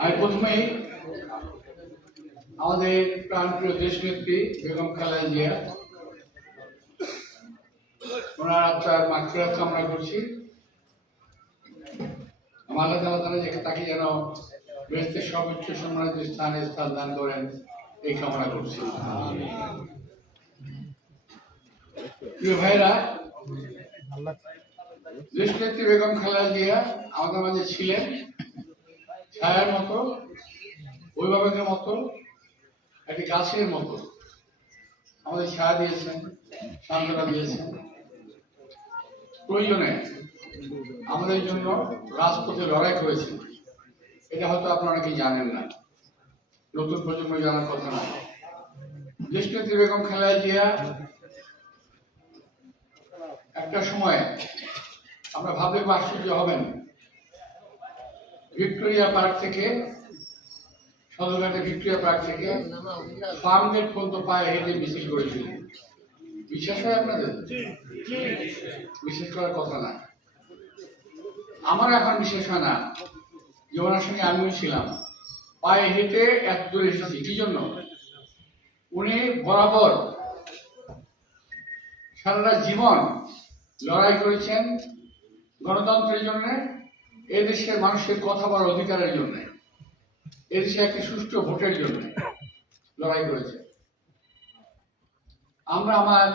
আমি প্রথমেই আমাদের প্রাণপ্রিয় দেশনেত্রী বেগম খালেদা জিয়া ওনার আত্মার মাগফিরাত কামনা করছি। আল্লাহ তাআলা তাকে যেন বেহেশতের সর্বোচ্চ সম্মানিত স্থানে স্থান দান করেন এই কামনা করছি। প্রিয় ভাইরা, দেশনেত্রী বেগম খালেদা জিয়া আমাদের মাঝে ছিলেন ছায়ার মতো, অভিভাবকের মতো, একটি গাছের মতো আমাদের ছায়া দিয়েছেন, সান্ত্বনা দিয়েছেন। প্রয়োজনে আমাদের জন্য রাজপথে লড়াই করেছেন। এটা হয়তো আপনারা অনেকেই জানেন না, নতুন প্রজন্ম জানার কথা না। দেশনেত্রী বেগম খালেদা জিয়া একটা সময় আমরা ভাবলে আশ্চর্য হবেন, ভিক্টোরিয়া পার্ক থেকে, সদরঘাটের ভিক্টোরিয়া পার্ক থেকে ফার্মগেট পর্যন্ত পায়ে হেঁটে মিছিল করেছিলেন। বিশ্বাস হয় আপনাদের? বিশ্বাস করার কথা না। আমার এখন বিশ্বাস হয় না যে ওনার সঙ্গে আমিও ছিলাম। পায়ে হেঁটে এত দূরে এসেছি কি জন্য? উনি বরাবর সারাটা জীবন লড়াই করেছেন গণতন্ত্রের জন্য, এদেশের মানুষের কথা বলার অধিকারের জন্য, এদেশে একটি সুষ্ঠু ভোটের জন্য লড়াই করেছে। আমরা আমার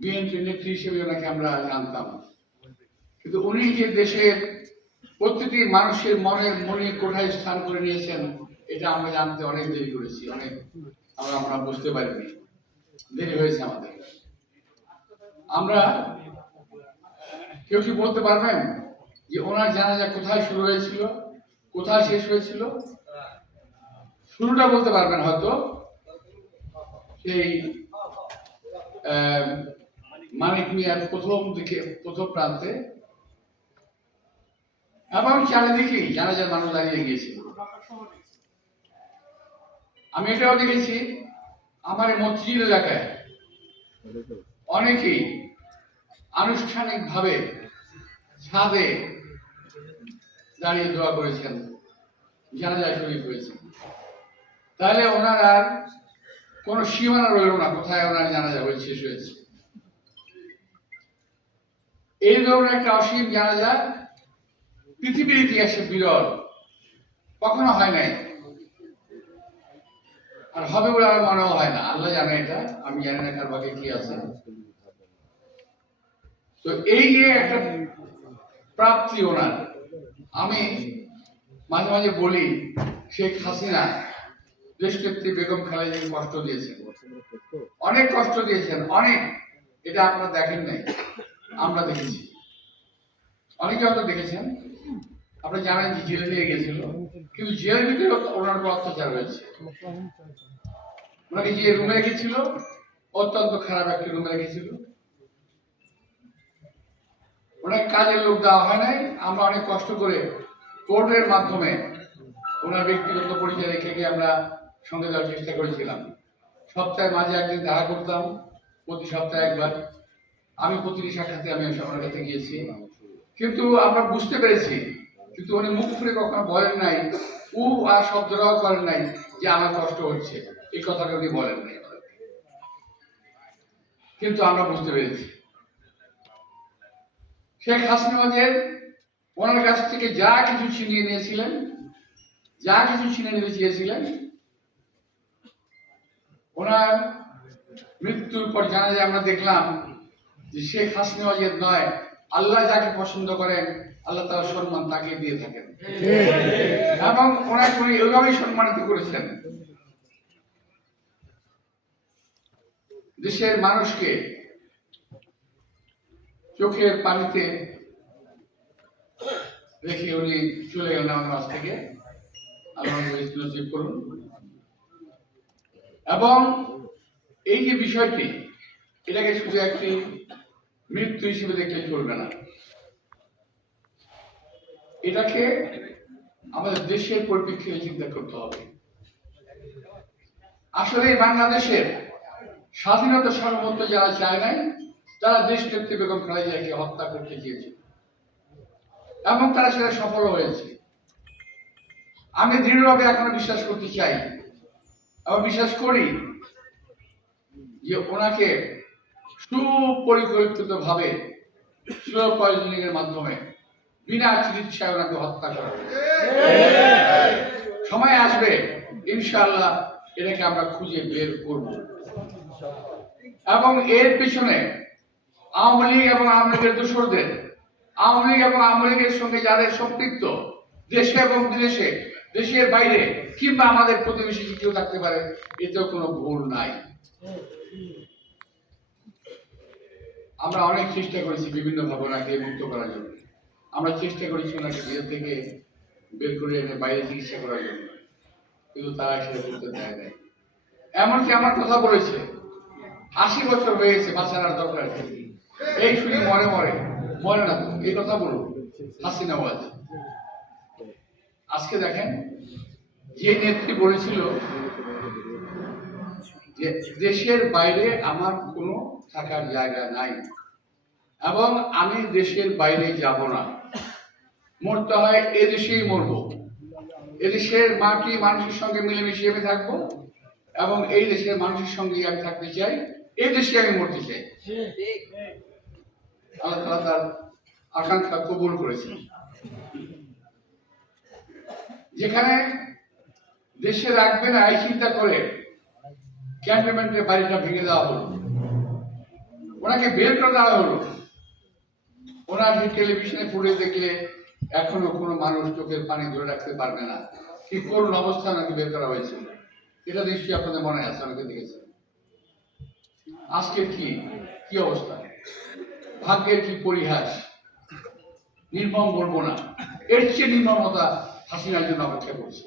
বিএনপি নেত্রী হিসেবে ওনাকে আমরা জানতাম, কিন্তু উনি যে দেশের প্রতিটি মানুষের মনে কোথায় স্থান করে নিয়েছেন এটা আমরা জানতে অনেক দেরি করেছি, অনেক আমরা বুঝতে পারিনি, দেরি হয়েছে আমাদের। আমরা কেউ কি বলতে পারবেন যে ওনার জানাজা কোথায় শুরু হয়েছিল, কোথায় শেষ হয়েছিল? শুরুটা বলতে পারবেন হয়তো সেই মানিক মিয়ার প্রথম প্রান্তে, এবং চারিদিকেই জানাজার মানুষ দাঁড়িয়ে গিয়েছিল। আমি এটাও দেখেছি আমার মসজিদ এলাকায় অনেকেই আনুষ্ঠানিকভাবে ছাদে দাঁড়িয়ে দোয়া করেছেন, জানাজায় শরীক হয়েছেন। তাহলে ওনার আর কোন সীমানা রইল না কোথায় ওনার জানাজা হয়ে শেষ হয়েছে। এই ধরনের একটা অসীম জানাজা পৃথিবীর ইতিহাসে বিরল, কখনো হয় নাই, আর হবে বলে আমার মনেও হয় না। আল্লাহ জানে এটা, আমি জানি না কার ভাগে কি আছে। তো এই যে একটা প্রাপ্তি ওনার, আমি মাঝে মাঝে বলি শেখ হাসিনা দেশনেত্রী বেগম খালেদা জিয়াকে কষ্ট দিয়েছেন, অনেক কষ্ট দিয়েছেন, অনেক। এটা আপনারা দেখেন নাই, আমরা দেখেছি, অনেকে হয়তো দেখেছেন। আপনারা জানেন যে জেলে নিয়ে গেছিল, কিন্তু জেলের ভিতরে ওনার উপর অত্যাচার হয়েছে। ওনাকে যে রুমে রেখেছিল, অত্যন্ত খারাপ একটি রুমে রেখেছিল, অনেক কাজের লোক দেওয়া হয় নাই। আমরা অনেক কষ্ট করে কোর্টের মাধ্যমে ওনার ব্যক্তিগত পরিচয় রেখে গিয়ে আমরা সঙ্গে দেওয়ার চেষ্টা করেছিলাম। সপ্তাহে মাঝে একদিন দেখা করতাম, প্রতি সপ্তাহে একবার। আমি প্রতিটি সাক্ষাতে আমি ওনার কাছে গিয়েছি, কিন্তু আমরা বুঝতে পেরেছি, কিন্তু উনি মুখ খুলে কখনো বলেন নাই, আর শব্দটাও করেন নাই যে আমার কষ্ট হচ্ছে, এই কথাটা উনি বলেন নাই, কিন্তু আমরা বুঝতে পেরেছি। শেখ হাসিনা ওনার কাছ থেকে যা কিছু ছিনিয়ে নিয়েছিলেন, যা কিছু ছিনিয়ে নিতে চেয়েছিলেন, ওনার মৃত্যুর পর জানা যায় আমরা দেখলাম যে শেখ হাসিনা নয়, আল্লাহ যাকে পছন্দ করেন আল্লাহ তাআলা সম্মান তাকে দিয়ে থাকেন, এবং ওনাকে উনি ওইভাবেই সম্মানিত করেছেন। দেশের মানুষকে চোখের পানিতে রেখে উনি চলে গেলেন আমার কাছ থেকে। আল্লাহ নসিব করুন। এবং এই যে বিষয়টি, এটাকে শুধু একটি মৃত্যু হিসেবে দেখলে চলবে না, এটাকে আমাদের দেশের পরিপ্রেক্ষিতে চিন্তা করতে হবে। আসলে বাংলাদেশের স্বাধীনতা সার্বভৌমত্ব যারা চায় নাই, তারা দেশনেত্রী বেগম খালেদা জিয়াকে হত্যা করতে চেয়েছে, এবং তারা সেটা সফল হয়েছে। আমি দৃঢ়ভাবে এখনো বিশ্বাস করতে চাই এবং বিশ্বাস করি যে ওনাকে সুপরিকল্পিতভাবে স্লো পয়জনিং এর মাধ্যমে বিনা চিকিৎসায় ওনাকে হত্যা করা হয়েছে। সময় আসবে ইনশাআল্লাহ এটাকে আমরা খুঁজে বের করব এবং এর পিছনে আওয়ামী লীগ এবং আওয়ামী লীগের দোসরদের, আওয়ামী লীগ এবং আওয়ামী লীগের সঙ্গে যাদের সম্পৃক্ত দেশে এবং বিদেশে, দেশের বাইরে কিংবা আমাদের প্রতিবেশী কেউ থাকতে পারে, এতেও কোনো ভুল নাই। আমরা অনেক চেষ্টা করেছি বিভিন্ন ভাবে ওনাকে মুক্ত করার জন্য। আমরা চেষ্টা করেছি ওনাকে জেল থেকে বের করে এনে বাইরে চিকিৎসা করার জন্য, কিন্তু তারা সেটা করতে দেয় নাই। এমনকি আমার কথা বলেছে 80 বছর হয়েছে, বাঁচার আর দরকার নেই, এই শুনি মরে মরে মরে না তো, এই কথা বলুন হাসিনা ওয়াজ। আজকে দেখেন, যে নেত্রী বলেছিল যে দেশের বাইরে আমার কোনো থাকার জায়গা নাই এবং আমি দেশের বাইরে যাব না, মরতে হয় এদেশেই মরবো, এদেশের মাটি মানুষের সঙ্গে মিলেমিশে আমি থাকবো এবং এই দেশের মানুষের সঙ্গে আমি থাকতে চাই, এই দেশে আমি মরতে চাই। আল্লাহ তাআলা তার আকাঙ্ক্ষা কবুল করেছেন। যেখানে দেশে রাখবে না এই চিন্তা করে ক্যান্টনমেন্টের বাড়িটা ভেঙে দেওয়া হলো, ওনাকে বের করে দেওয়া হলো। ওনার টেলিভিশনে ফুটেজ দেখলে এখনো কোনো মানুষ চোখের পানি ধরে রাখতে পারবে না কি করুণ অবস্থা ওনাকে বের করা হয়েছিল। এটা নিশ্চয়ই আপনাদের মনে আছে, অনেকে দেখেছেন। আজকের কি অবস্থা, ভাগ্যের কি পরিহাস, নির্মম বলবো না, এর চেয়ে নির্মমতা হাসিনার জন্য অপেক্ষা করছে।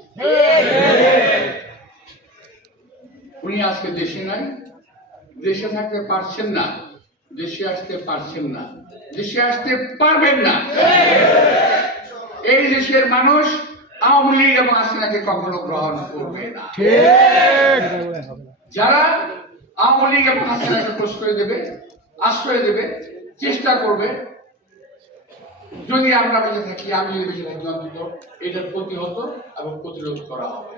উনি আজকে দেশে নাই, দেশে থাকতে পারছেন না, দেশে আসতে পারছেন না, দেশে আসতে পারবেন না। এই দেশের মানুষ আওয়ামী লীগ এবং হাসিনাকে কখনো গ্রহণ করবে না। যারা আওয়ামী লীগ এবং হাসিনাকে প্রশ্রয় দেবে, আশ্রয় দেবে, চেষ্টা করবে, যদি আমরা বেঁচে থাকি, আমি যদি বেঁচে থাকি, অন্তত এটার প্রতিহত এবং প্রতিরোধ করা হবে।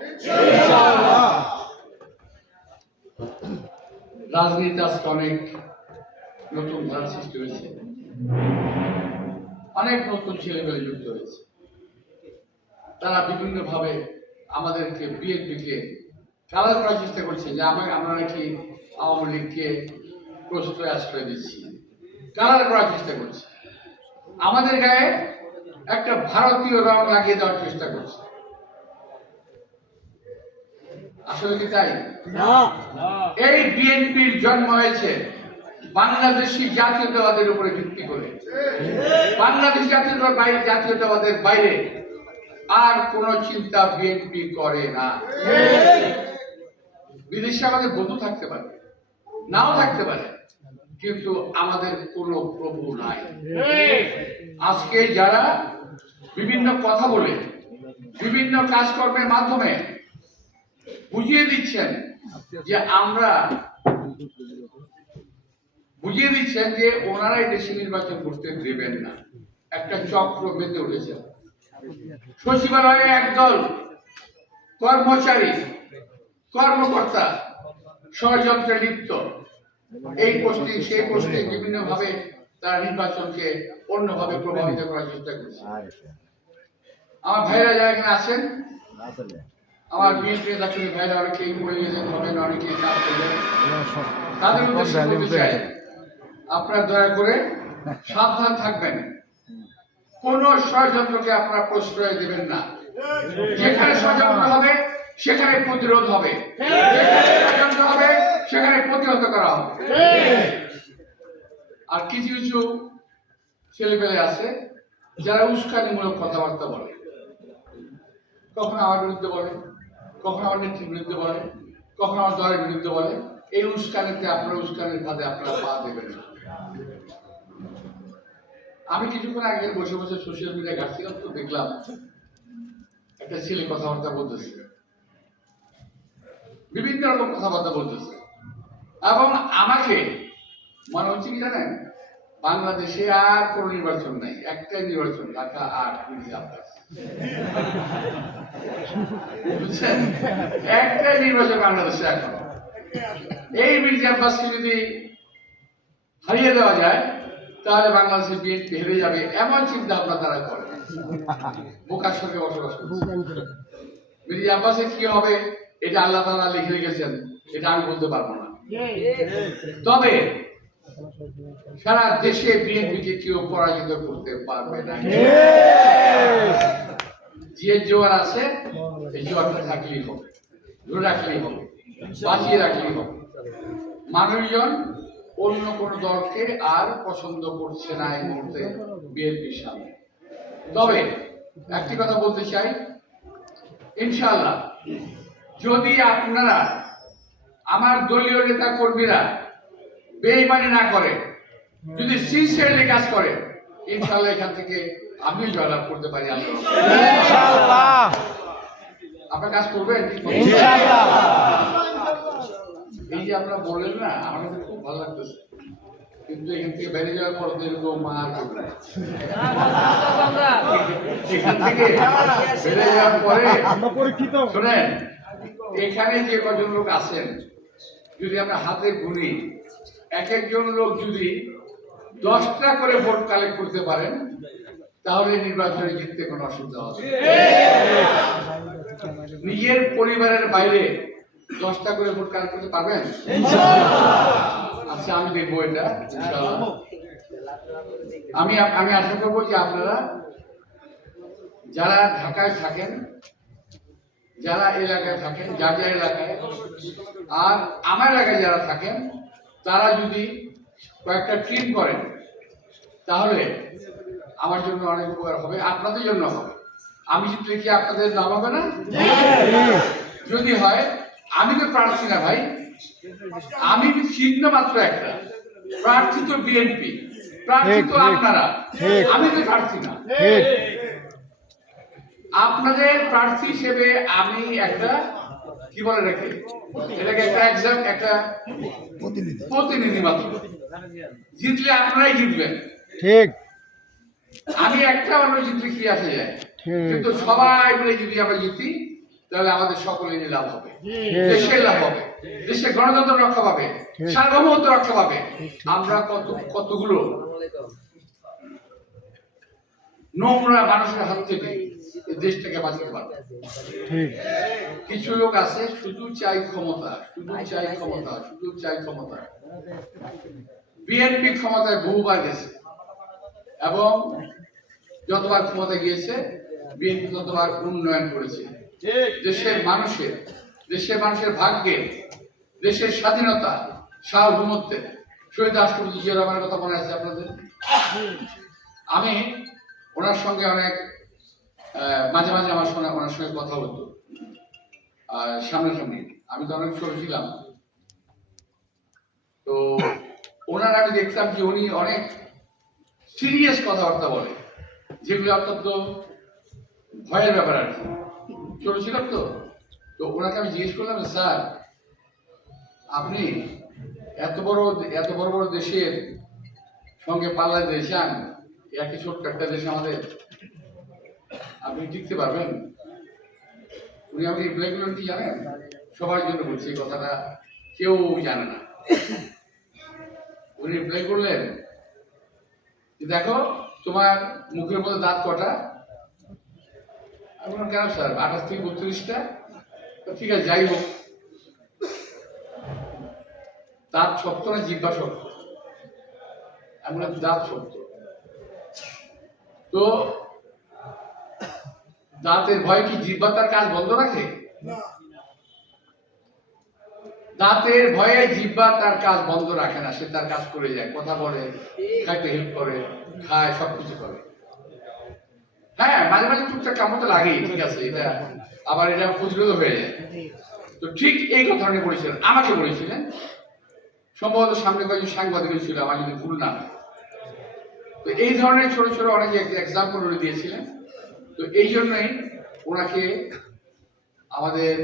রাজনীতি আজকে অনেক নতুন ধারা সৃষ্টি হয়েছে, অনেক নতুন ছেলেমেয়ে যুক্ত হয়েছে। তারা বিভিন্ন ভাবে আমাদেরকে বিএনপিকে কালার করার চেষ্টা করছে যে আমরা নাকি আওয়ামী লীগকে প্রশ্রয় আশ্রয় দিচ্ছি, কালার করার চেষ্টা করছে, আমাদের গায়ে একটা ভারতীয় রং লাগিয়ে দেওয়ার চেষ্টা করছে। আসলে কি তাই? এই বিএনপির জন্ম হয়েছে বাংলাদেশি জাতীয়তাবাদের উপরে ভিত্তি করে। বাংলাদেশ জাতীয়তাবাদের বাইরে আর কোন চিন্তা বিএনপি করে না। বিদেশে আমাদের বন্ধু থাকতে পারে, নাও থাকতে পারে, কিন্তু আমাদের কোনো প্রভু নাই। আজকে যারা বিভিন্ন কথা বলে, বিভিন্ন কাজকর্মের মাধ্যমে বুঝিয়ে দিচ্ছেন যে ওনারাই দেশে নির্বাচন করতে দেবেন না, একটা চক্র মেতে উঠেছে। সচিবালয়ে একদল কর্মচারী, কর্মকর্তা ষড়যন্ত্রে লিপ্ত, এই পোস্টিং সেই পোস্টিং বিভিন্ন ভাবে তারা নির্বাচনকে অন্যভাবে প্রভাবিত করার চেষ্টা করছে। আমার ভাইরা যারা এখানে আছেন, আমার বিএনপি দাখিল ভাইরা অনেকেই পরিবেশন হবেন, অনেকেই কাজ করবেন, তাদের উদ্দেশ্যে বলতে চাই, আপনারা দয়া করে সাবধান থাকবেন, কোন ষড়যন্ত্রকে আপনারা প্রশ্রয় দেবেন না। যেখানে ষড়যন্ত্র হবে সেখানে প্রতিরোধ হবে, যেখানে ষড়যন্ত্র হবে সেখানে প্রতিহত করা হবে। আর কিছু কিছু ছেলেপেলে আছে যারা উস্কানিমূলক কথাবার্তা বলে, কখনো আমার বিরুদ্ধে বলে, কখনো আমার নেত্রীর বিরুদ্ধে বলে, কখনো আমার দলের বিরুদ্ধে বলে। এই উস্কানিতে আপনারা উস্কানির ফাঁদে আপনারা পা দেবেন না। আমি কিছুক্ষণ আগে বসে বসে সোশ্যাল মিডিয়া ঘাটছিলাম, তো দেখলাম একটা ছেলে কথাবার্তা বলতেছে, বিভিন্ন রকম কথাবার্তা বলতেছে, এবং আমাকে মনে হচ্ছে কি জানেন, বাংলাদেশে আর কোন নির্বাচন নাই, একটাই নির্বাচন, ঢাকা ৮ মির্জা আব্বাস। বুঝছেন, একটাই নির্বাচন বাংলাদেশে এখন। এই মির্জা আব্বাসকে যদি হারিয়ে দেওয়া যায় তাহলে বাংলাদেশের বিএনপি হেরে যাবে, এমন চিন্তা ভাবনা তারা করে। বোকার সঙ্গে বসবাস করছে। মির্জা আব্বাসের কি হবে এটা আল্লাহ তাআলা লিখে রেখেছেন, এটা আমি বলতে পারবো না। তবে সারা দেশে বিএনপিকে কেউ পরাজিত করতে পারবে না। যে জোয়ার আছে এই জোয়ারটা থাকলেই হবে, ধরে রাখলেই হবে, বাঁচিয়ে রাখলেই হবে। মানুষজন অন্য কোন দলকে আর পছন্দ করছে না এই মুহূর্তে বিএনপির সামনে। তবে একটি কথা বলতে চাই, ইনশাআল্লাহ যদি আপনারা আমার দলীয় নেতা কর্মীরা বেঈমানি না করে, যদি সিনসিয়ারলি কাজ করে, ইনশাআল্লাহ এখান থেকে আমি জয়লাভ করতে পারি। ইনশাআল্লাহ আপনারা কাজ করবেন ইনশাআল্লাহ। এই যে আপনারা বললেন না, আমার কাছে খুব ভালো লাগতেছে, কিন্তু এখান থেকে বেরিয়ে যাওয়ার পর তো মার করবে। এখান থেকে বেরিয়ে যাওয়ার পরে শোনেন, এখানে যে কজন লোক আছেন যদি আমরা হাতে গুনি, এক একজন লোক যদি 10টা করে ভোট কালেক্ট করতে পারেন তাহলে নির্বাচনে জিততে কোনো অসুবিধা হবে। নিজের পরিবারের বাইরে 10টা করে ভোট কালেক্ট করতে পারবেন? আচ্ছা, আমি দেখবো এটা ইনশাআল্লাহ। আমি আশা করবো যে আপনারা যারা ঢাকায় থাকেন, যারা এলাকায় থাকেন, যার যার এলাকায়, আর আমার এলাকায় যারা থাকেন, তারা যদি কয়েকটা টিম করেন তাহলে আমার জন্য অনেক উপকার হবে, আপনাদের জন্য হবে। আমি যদি দেখি আপনাদের নাম হবে না? যদি হয়, আমি তো প্রার্থী না ভাই, আমি চিহ্ন মাত্র একটা, প্রার্থী তো বিএনপি, প্রার্থী তো আপনারা, আমি তো প্রার্থী না। আপনাদের প্রার্থী হিসেবে আমি একটা কি বলে রাখি, এটাকে একটা এক্সাম, একটা প্রতিনিধি মাত্র। জিতলে আপনারাই জিতবেন, ঠিক। আমি একটা মানুষ জিতলে কি আসে যায়, কিন্তু সবাই মিলে যদি আমরা জিতি তাহলে আমাদের সকলেরই লাভ হবে, দেশের লাভ হবে, দেশের গণতন্ত্র রক্ষা পাবে, সার্বভৌমত্ব রক্ষা পাবে। আমরা কতগুলো নোংরা মানুষের হাত থেকে দেশটাকে বাঁচাতে পারবে। কিছু লোক আছে শুধু চাই ক্ষমতা, শুধু চাই ক্ষমতা, শুধু চাই ক্ষমতা। বিএনপি ক্ষমতায় বহুবার গেছে এবং যতবার ক্ষমতা গিয়েছে বিএনপি ততবার উন্নয়ন করেছে। দেশের মানুষের ভাগ্যের, দেশের স্বাধীনতা, সার্বভৌমত্বের। শহীদ রাষ্ট্রপতি জিয়া রহমানের কথা মনে আছে আপনাদের? আমি ওনার সঙ্গে অনেক মাঝে মাঝে আমার সঙ্গে ওনার সঙ্গে কথা হতো সামনাসামনি। আমি তো অনেক ছোট ছিলাম, তো ওনার আমি দেখতাম যে উনি অনেক সিরিয়াস কথাবার্তা বলে, যেগুলো অত্যন্ত ভয়ের ব্যাপার আর কি। ছোট ছিলাম তো ওনাকে আমি জিজ্ঞেস করলাম, স্যার আপনি এত বড় বড় দেশের সঙ্গে পাল্লা দিয়ে চান, একই ছোট্ট একটা দেশ আমাদের, আপনি টিকতে পারবেন? উনি আমাকে রিপ্লাই করলেন কি জানেন? সবার জন্য বলছি, এই কথাটা কেউ জানে না। উনি রিপ্লাই করলেন, দেখো তোমার মুখের মধ্যে দাঁত কটা? আমি বললাম কেন স্যার, 28 থেকে 32টা। ঠিক আছে, যাই হোক, দাঁত শক্ত না জিহ্বা শক্ত? আমি বললাম দাঁত শক্ত। তো দাঁতের ভয় কি জিহ্বা তার কাজ বন্ধ রাখে? দাঁতের ভয়ে জিহ্বা তার কাজ বন্ধ রাখে না, সে তার কাজ করে যায়, কথা বলে, খাইতে হেল্প করে, খায়, সবকিছু করে। হ্যাঁ, মাঝে মাঝে টুকটাক কামড় তো লাগেই, ঠিক আছে, এটা আবার এটা প্রতিরোধ হয়ে যায়। তো ঠিক এই কথাটা বলেছিলেন, আমাকে বলেছিলেন, সম্ভবত সামনে কয়েকজন সাংবাদিক ছিল, আমার যদি ভুল না। তো এই ধরনের ছোট ছোট অনেক এক্সাম্পল উনি দিয়েছিলেন। তো এই জন্যই ওনাকে আমাদের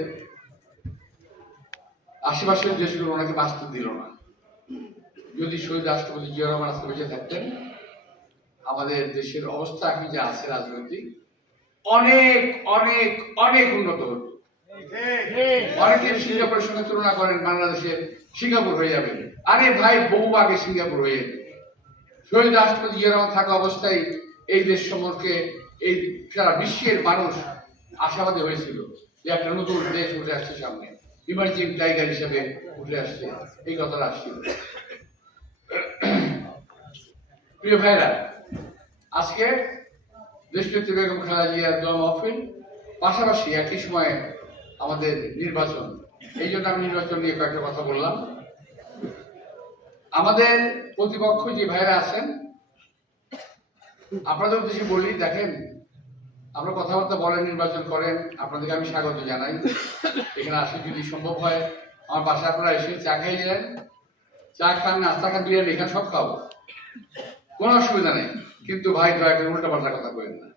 আশেপাশের দেশগুলো ওনাকে বাঁচতে দিল না। যদি শহীদ রাষ্ট্রপতি জিয়া রহমান আজকে বেঁচে থাকতেন, আমাদের দেশের অবস্থা এখন যা আছে রাজনৈতিক অনেক অনেক অনেক উন্নত হতো। অনেকে সিঙ্গাপুরের সঙ্গে তুলনা করেন, বাংলাদেশের সিঙ্গাপুর হয়ে যাবে। আরে ভাই, বহু আগে সিঙ্গাপুর হয়ে যেত। শহীদ রাষ্ট্রপতি জিয়া রহমান থাকা অবস্থায় এই দেশ সম্পর্কে এই সারা বিশ্বের মানুষ আশাবাদী হয়েছিল যে একটা নতুন দেশ উঠে আসছে সামনে, ইমার্জিং টাইগার হিসেবে উঠে আসছে, এই কথাটা আসছিল। প্রিয় ভাইরা, আজকে দেশনেত্রী বেগম খালেদা জিয়ার দোয়া মাহফিল, পাশাপাশি একই সময়ে আমাদের নির্বাচন। এই জন্য আমি নির্বাচন নিয়ে কয়েকটা কথা বললাম। আমাদের প্রতিপক্ষ যে ভাইরা আছেন, আপনাদের উদ্দেশ্যে বলি, দেখেন, আপনারা কথাবার্তা বলেন, নির্বাচন করেন, আপনাদেরকে আমি স্বাগত জানাই। এখানে আসলে যদি সম্ভব হয় আমার বাসায় আপনারা এসে চা খাই যান, চা খান, নাস্তা খান, বিরিয়ানি খান, সব খাবো, কোনো অসুবিধা নেই। কিন্তু ভাই, দয়া করে উল্টা পাল্টা কথা বলেন না।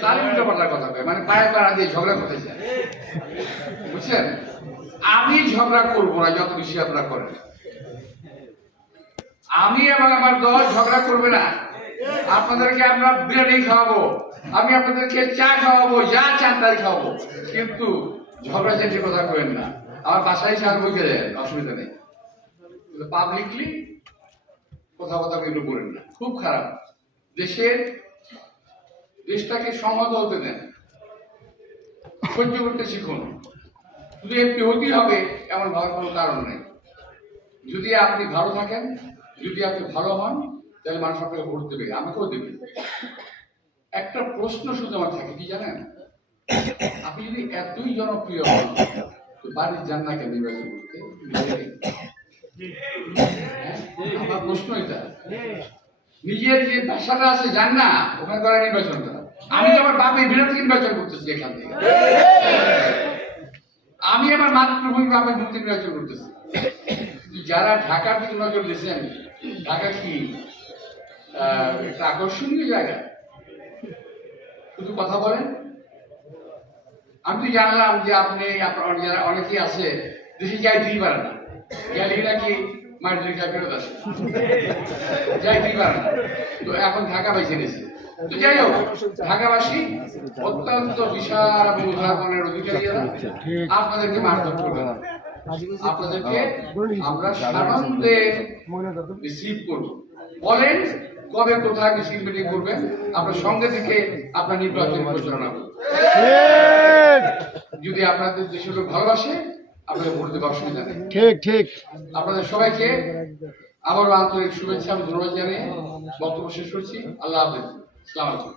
তাহলে উল্টা পাল্টার কথা কয়, মানে পায়ে পাড়া দিয়ে ঝগড়া করতে চায়, বুঝছেন? আমি ঝগড়া করবো না, যত বেশি আপনারা করেন। আমি এবং আমার দল ঝগড়া করবে না। আপনাদেরকে আমরা বিরিয়ানি খাওয়াবো, আমি আপনাদেরকে চা খাওয়াবো, যা চান তাই খাওয়াবো, কিন্তু ঝগড়া চেঁচে কথা করেন না। আমার বাসায় সার বুঝে দেন, অসুবিধা নেই। পাবলিকলি কথা কিন্তু বলেন না, খুব খারাপ। দেশটাকে সংহত হতে দেন, সহ্য করতে শিখুন। শুধু এমপি হতেই হবে এমন ভাবার কোনো কারণ নেই। যদি আপনি ভালো থাকেন, যদি আপনি ভালো হন, তাহলে মানুষ আপনাকে ভোট দেবে, আমাকেও দেবে। একটা প্রশ্ন শুধু আমার থাকে, কি জানেন? আপনি যদি এতই জনপ্রিয় হন, তো বাড়ির যান না কেন নির্বাচন করতে? আমার প্রশ্ন এটা। নিজের যে ভাষাটা আছে যান না, ওখানে করা নির্বাচনটা। আমি তো আমার বাপের বিরুদ্ধে নির্বাচন করতেছি এখান থেকে। আমি আমার মাতৃভূমি বাপের বিরুদ্ধে নির্বাচন করতেছি। যারা ঢাকার দিকে নজর দিয়েছেন, ঢাকা কি একটা আকর্ষণীয় জায়গা? শুধু কথা বলেন। আমি তো জানলাম যে আপনি যারা অনেকেই আছে দেশে যাইতেই পারে না, গেলেই নাকি মায়ের দিকে ফেরত আসে, যাইতেই পারে না। তো এখন ঢাকা বেছে নিয়েছে। তো যাই হোক, ঢাকাবাসী অত্যন্ত বিশাল এবং উদাহরণের অধিকারী, আপনাদেরকে মারধর করবে না। আপনাদেরকে আমরা সানন্দে রিসিভ করবো। বলেন কবে কোথায় মিছিল মিটিং করবেন, আপনার সঙ্গে থেকে আপনার নির্বাচন পরিচালনা করবেন। যদি আপনাদের দেশের লোক ভালোবাসে, আপনাদের ভোট দেওয়ার অসুবিধা নেই। ঠিক। আপনাদের সবাইকে আবারও আন্তরিক শুভেচ্ছা এবং ধন্যবাদ জানিয়ে বক্তব্য শেষ করছি। আল্লাহ হাফেজ। আসসালামু আলাইকুম।